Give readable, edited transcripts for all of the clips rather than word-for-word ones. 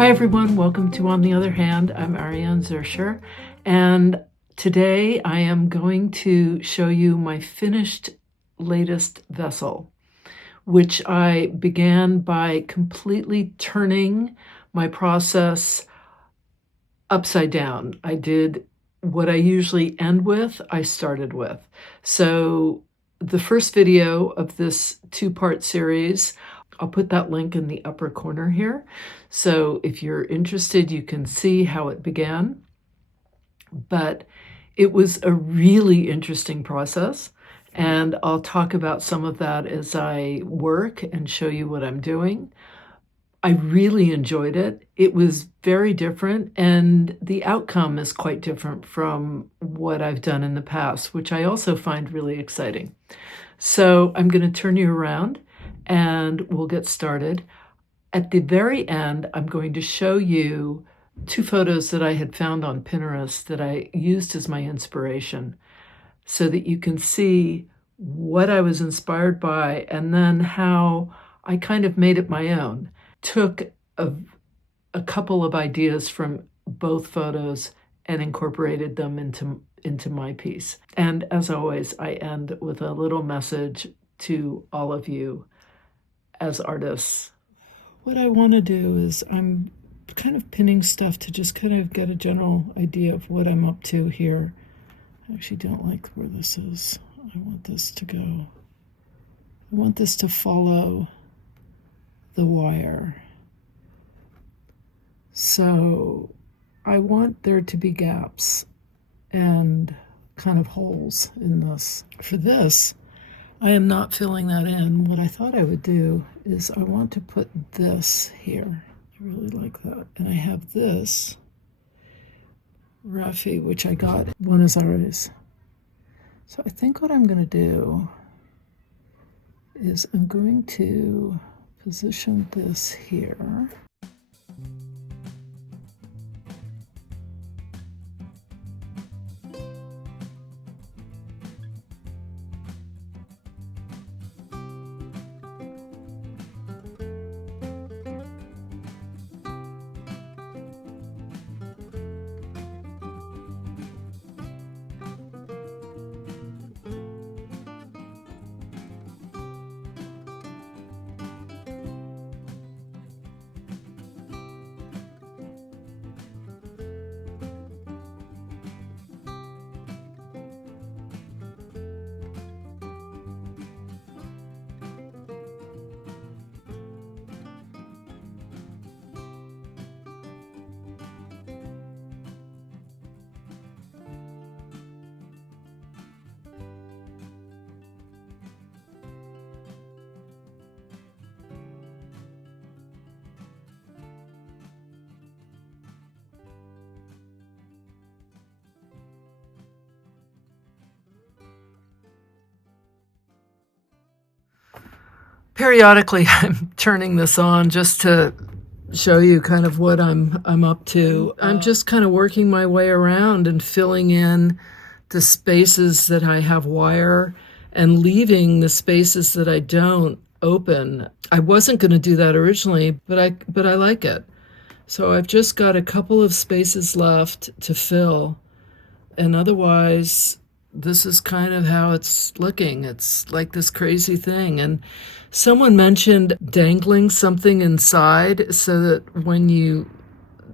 Hi everyone, welcome to On the Other Hand. I'm Ariane Zurcher, and today I am going to show you my finished latest vessel, which I began by completely turning my process upside down. I did what I usually end with, I started with. So the first video of this two-part series, I'll put that link in the upper corner here. So if you're interested, you can see how it began. But it was a really interesting process, and I'll talk about some of that as I work and show you what I'm doing. I really enjoyed it. It was very different, and the outcome is quite different from what I've done in the past, which I also find really exciting. So I'm going to turn you around and we'll get started. At the very end, I'm going to show you two photos that I had found on Pinterest that I used as my inspiration so that you can see what I was inspired by and then how I kind of made it my own. Took a couple of ideas from both photos and incorporated them into my piece. And as always, I end with a little message to all of you as artists. What I want to do is I'm kind of pinning stuff to just kind of get a general idea of what I'm up to here. I actually don't like where this is. I want this to go. I want this to follow the wire. So I want there to be gaps and kind of holes in this. For this, I am not filling that in. What I thought I would do is I want to put this here. I really like that. And I have this Rafi, which I got in Buenos Aires. So I think what I'm going to do is I'm going to position this here. Periodically, I'm turning this on just to show you kind of what I'm up to. I'm just kind of working my way around and filling in the spaces that I have wire and leaving the spaces that I don't open. I wasn't going to do that originally, but I like it. So I've just got a couple of spaces left to fill, and otherwise this is kind of how it's looking. It's like this crazy thing. And someone mentioned dangling something inside so that when you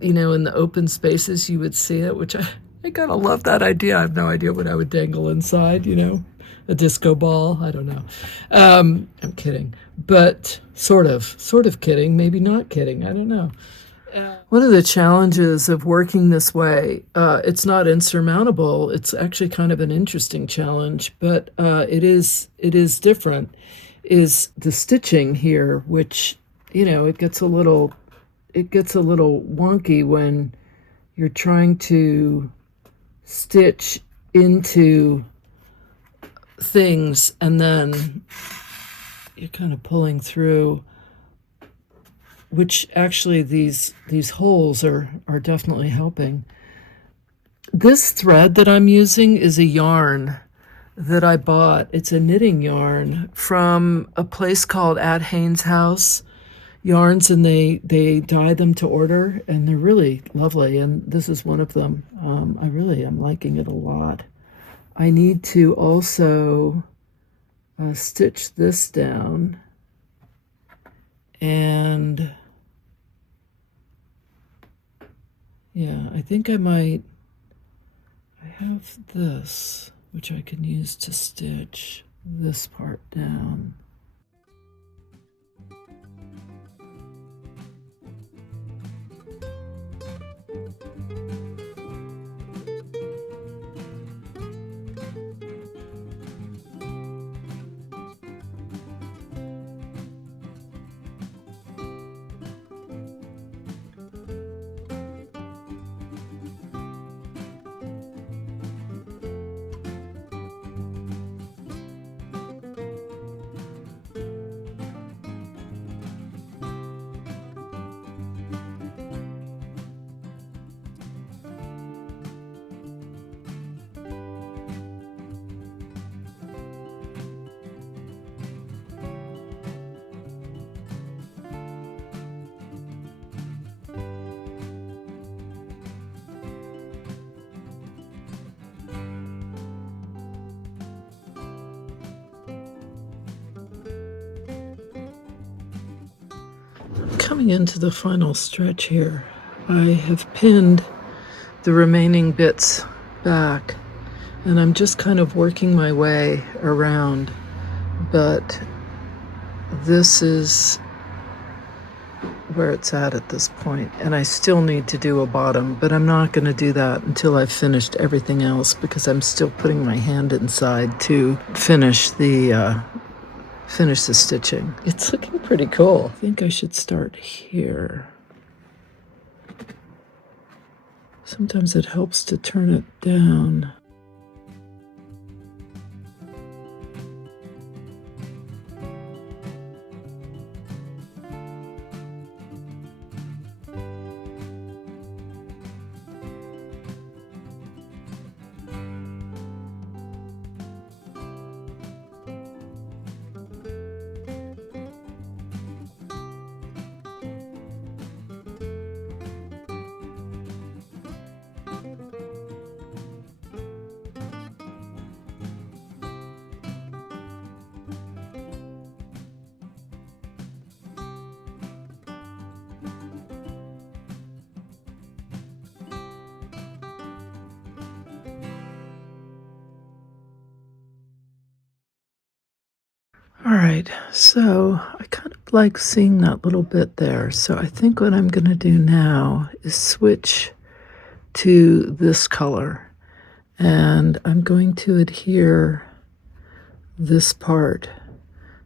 in the open spaces, you would see it, which I kind of love that idea. I have no idea what I would dangle inside, a disco ball. I don't know. I'm kidding, but sort of kidding, maybe not kidding. I don't know. One of the challenges of working this way, it's not insurmountable. It's actually kind of an interesting challenge, but it is different, is the stitching here, which, it gets a little wonky when you're trying to stitch into things and then you're kind of pulling through, which actually these holes are definitely helping. This thread that I'm using is a yarn that I bought. It's a knitting yarn from a place called At Haynes House yarns, and they dye them to order, and they're really lovely, and this is one of them. I really am liking it a lot. I need to also stitch this down, and yeah, I think I have this, which I can use to stitch this part down. Coming into the final stretch here, I have pinned the remaining bits back, and I'm just kind of working my way around, but this is where it's at this point, and I still need to do a bottom, but I'm not going to do that until I've finished everything else, because I'm still putting my hand inside to finish the stitching. It's looking pretty cool. I think I should start here. Sometimes it helps to turn it down. All right, so I kind of like seeing that little bit there. So I think what I'm going to do now is switch to this color, and I'm going to adhere this part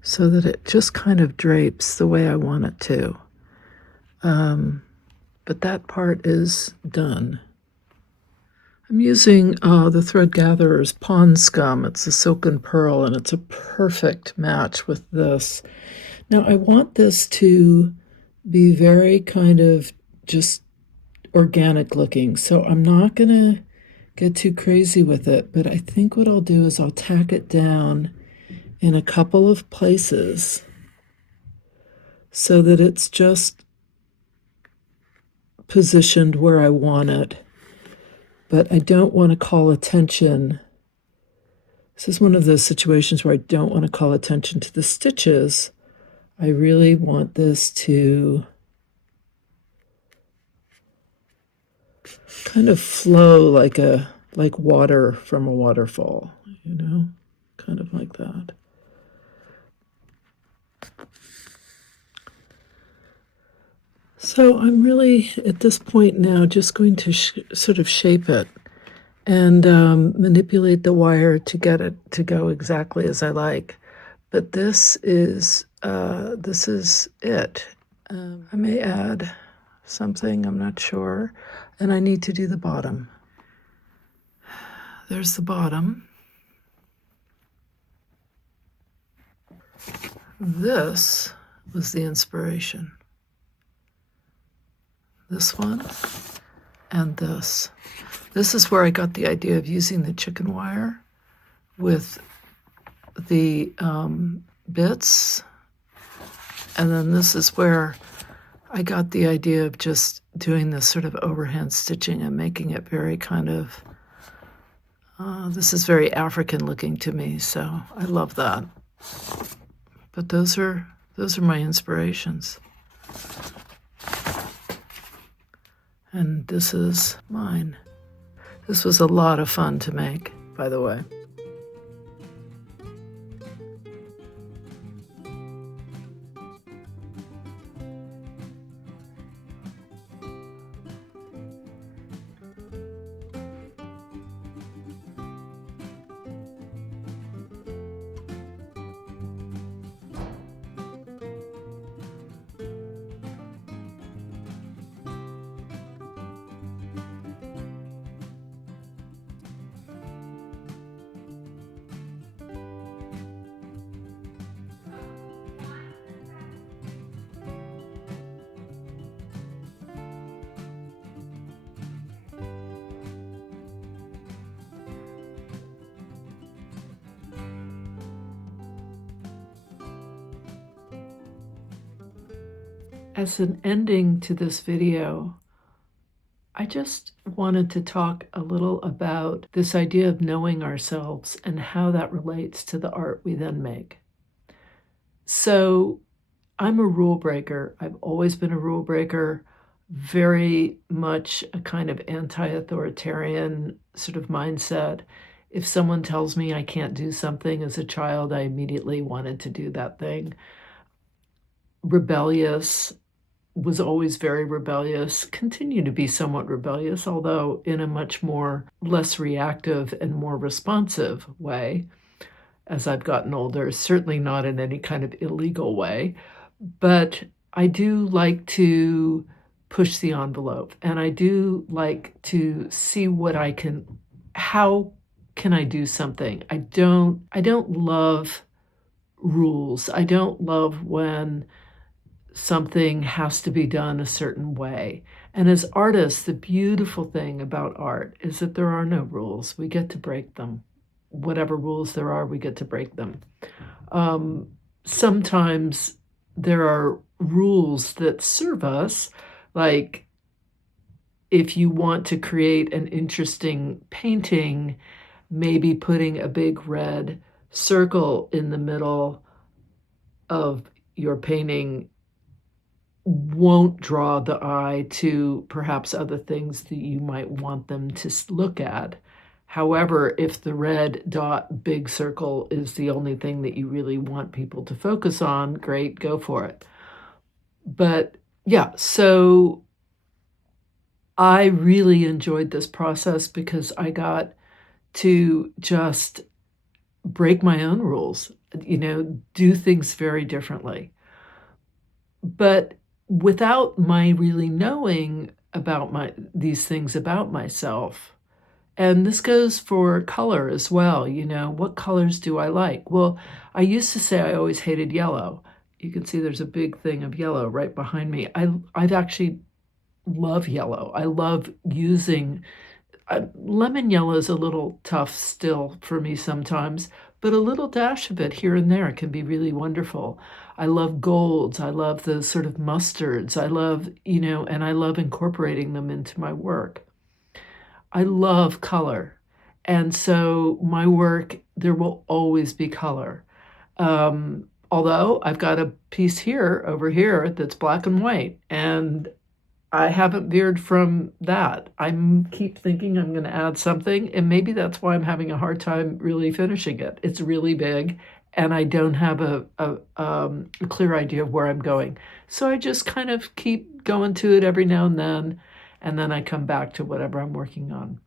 so that it just kind of drapes the way I want it to. But that part is done. I'm using the Thread Gatherer's Pond Scum. It's a silken pearl, and it's a perfect match with this. Now, I want this to be very kind of just organic looking, so I'm not going to get too crazy with it, but I think what I'll do is I'll tack it down in a couple of places so that it's just positioned where I want it. But I don't want to call attention. This is one of those situations where I don't want to call attention to the stitches. I really want this to kind of flow like water from a waterfall, you know, kind of like that. So I'm really, at this point now, just going to sort of shape it and manipulate the wire to get it to go exactly as I like. But this is it. I may add something, I'm not sure. And I need to do the bottom. There's the bottom. This was the inspiration. This one and this. This is where I got the idea of using the chicken wire with the bits And then this is where I got the idea of just doing this sort of overhand stitching and making it very kind of, this is very African looking to me, so I love that. But those are my inspirations. And this is mine. This was a lot of fun to make, by the way. As an ending to this video, I just wanted to talk a little about this idea of knowing ourselves and how that relates to the art we then make. So I'm a rule breaker. I've always been a rule breaker, very much a kind of anti-authoritarian sort of mindset. If someone tells me I can't do something as a child, I immediately wanted to do that thing. Rebellious, was always very rebellious, continue to be somewhat rebellious, although in a much more less reactive and more responsive way as I've gotten older, certainly not in any kind of illegal way. But I do like to push the envelope, and I do like to see what I can, how can I do something? I don't love rules. I don't love when something has to be done a certain way. And as artists, the beautiful thing about art is that there are no rules. We get to break them. Whatever rules there are, we get to break them. Sometimes there are rules that serve us, like if you want to create an interesting painting, maybe putting a big red circle in the middle of your painting won't draw the eye to perhaps other things that you might want them to look at. However, if the red dot big circle is the only thing that you really want people to focus on, great, go for it. But yeah, so I really enjoyed this process because I got to just break my own rules, do things very differently. But without my really knowing about these things about myself, and this goes for color as well, what colors do I like? Well, I used to say I always hated yellow. You can see there's a big thing of yellow right behind me. I've actually love yellow. I love using, lemon yellow is a little tough still for me sometimes, but a little dash of it here and there can be really wonderful. I love golds. I love the sort of mustards. I love, and I love incorporating them into my work. I love color. And so my work, there will always be color. Although I've got a piece over here that's black and white, and I haven't veered from that. I keep thinking I'm going to add something, and maybe that's why I'm having a hard time really finishing it. It's really big, and I don't have a clear idea of where I'm going. So I just kind of keep going to it every now and then I come back to whatever I'm working on.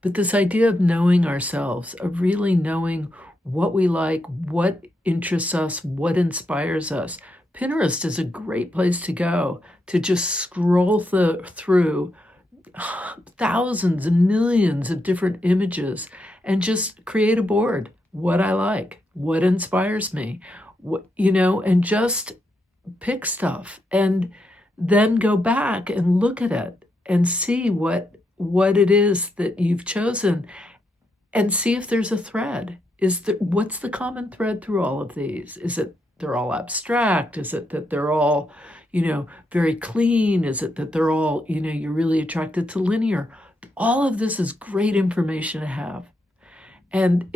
But this idea of knowing ourselves, of really knowing what we like, what interests us, what inspires us. Pinterest is a great place to go to just scroll through thousands and millions of different images and just create a board. What I like, what inspires me, and just pick stuff and then go back and look at it and see what it is that you've chosen and see if there's a thread. What's the common thread through all of these? Is it they're all abstract? Is it that they're all, very clean? Is it that they're all, you're really attracted to linear? All of this is great information to have. And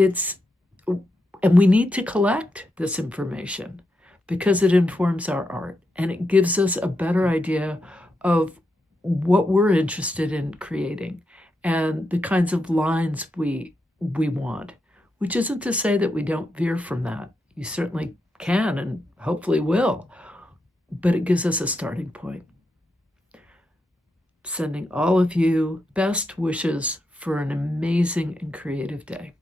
we need to collect this information because it informs our art and it gives us a better idea of what we're interested in creating and the kinds of lines we want, which isn't to say that we don't veer from that. You certainly can and hopefully will, but it gives us a starting point. Sending all of you best wishes for an amazing and creative day.